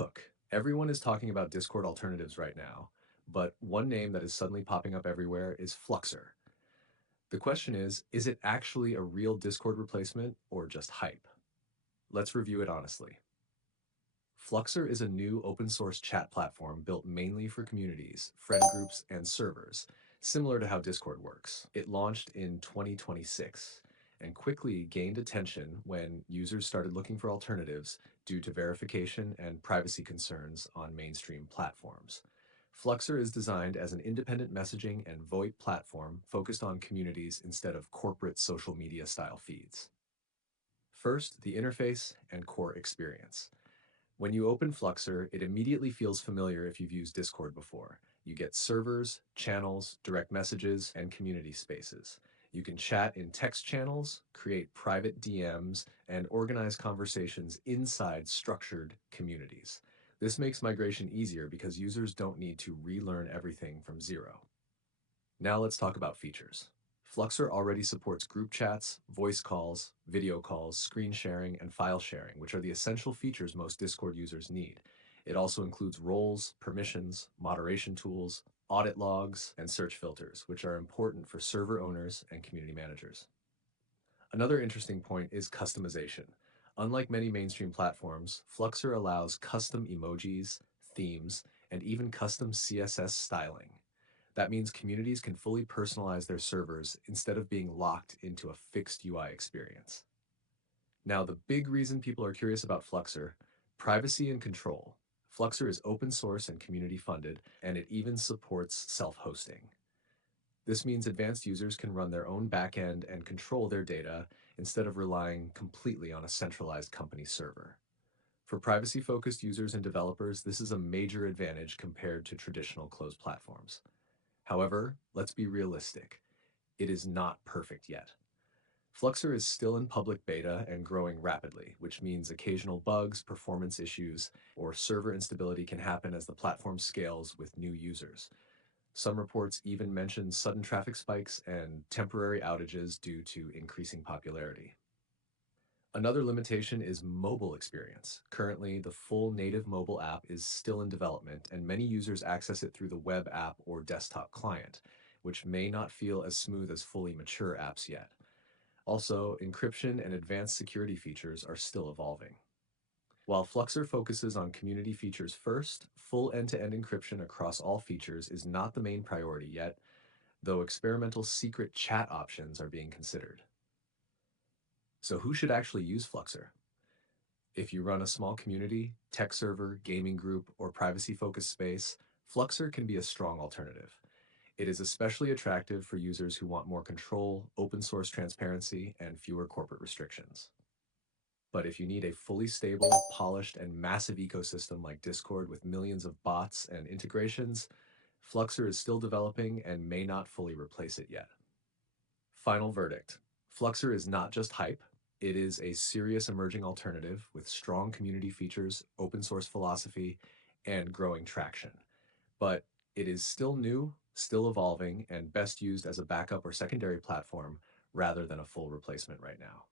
Hook. Everyone is talking about Discord alternatives right now, but one name that is suddenly popping up everywhere is Fluxer. The question is it actually a real Discord replacement or just hype? Let's review it honestly. Fluxer is a new open source chat platform built mainly for communities, friend groups, and servers, similar to how Discord works. It launched in 2026 and quickly gained attention when users started looking for alternatives due to verification and privacy concerns on mainstream platforms. Fluxer is designed as an independent messaging and VoIP platform focused on communities instead of corporate social media style feeds. First, the interface and core experience. When you open Fluxer, it immediately feels familiar if you've used Discord before. You get servers, channels, direct messages, and community spaces. You can chat in text channels, create private DMs, and organize conversations inside structured communities. This makes migration easier because users don't need to relearn everything from zero. Now let's talk about features. Fluxer already supports group chats, voice calls, video calls, screen sharing, and file sharing, which are the essential features most Discord users need. It also includes roles, permissions, moderation tools, audit logs, and search filters, which are important for server owners and community managers. Another interesting point is customization. Unlike many mainstream platforms, Fluxer allows custom emojis, themes, and even custom CSS styling. That means communities can fully personalize their servers instead of being locked into a fixed UI experience. Now, the big reason people are curious about Fluxer, privacy and control. Fluxer is open source and community funded, and it even supports self-hosting. This means advanced users can run their own backend and control their data instead of relying completely on a centralized company server. For privacy-focused users and developers, this is a major advantage compared to traditional closed platforms. However, let's be realistic. It is not perfect yet. Fluxer is still in public beta and growing rapidly, which means occasional bugs, performance issues, or server instability can happen as the platform scales with new users. Some reports even mention sudden traffic spikes and temporary outages due to increasing popularity. Another limitation is mobile experience. Currently, the full native mobile app is still in development, and many users access it through the web app or desktop client, which may not feel as smooth as fully mature apps yet. Also, encryption and advanced security features are still evolving. While Fluxer focuses on community features first, full end-to-end encryption across all features is not the main priority yet, though experimental secret chat options are being considered. So who should actually use Fluxer? If you run a small community, tech server, gaming group, or privacy-focused space, Fluxer can be a strong alternative. It is especially attractive for users who want more control, open source transparency, and fewer corporate restrictions. But if you need a fully stable, polished, and massive ecosystem like Discord with millions of bots and integrations, Fluxer is still developing and may not fully replace it yet. Final verdict. Fluxer is not just hype. It is a serious emerging alternative with strong community features, open source philosophy, and growing traction. But it is still new, still evolving, and best used as a backup or secondary platform rather than a full replacement right now.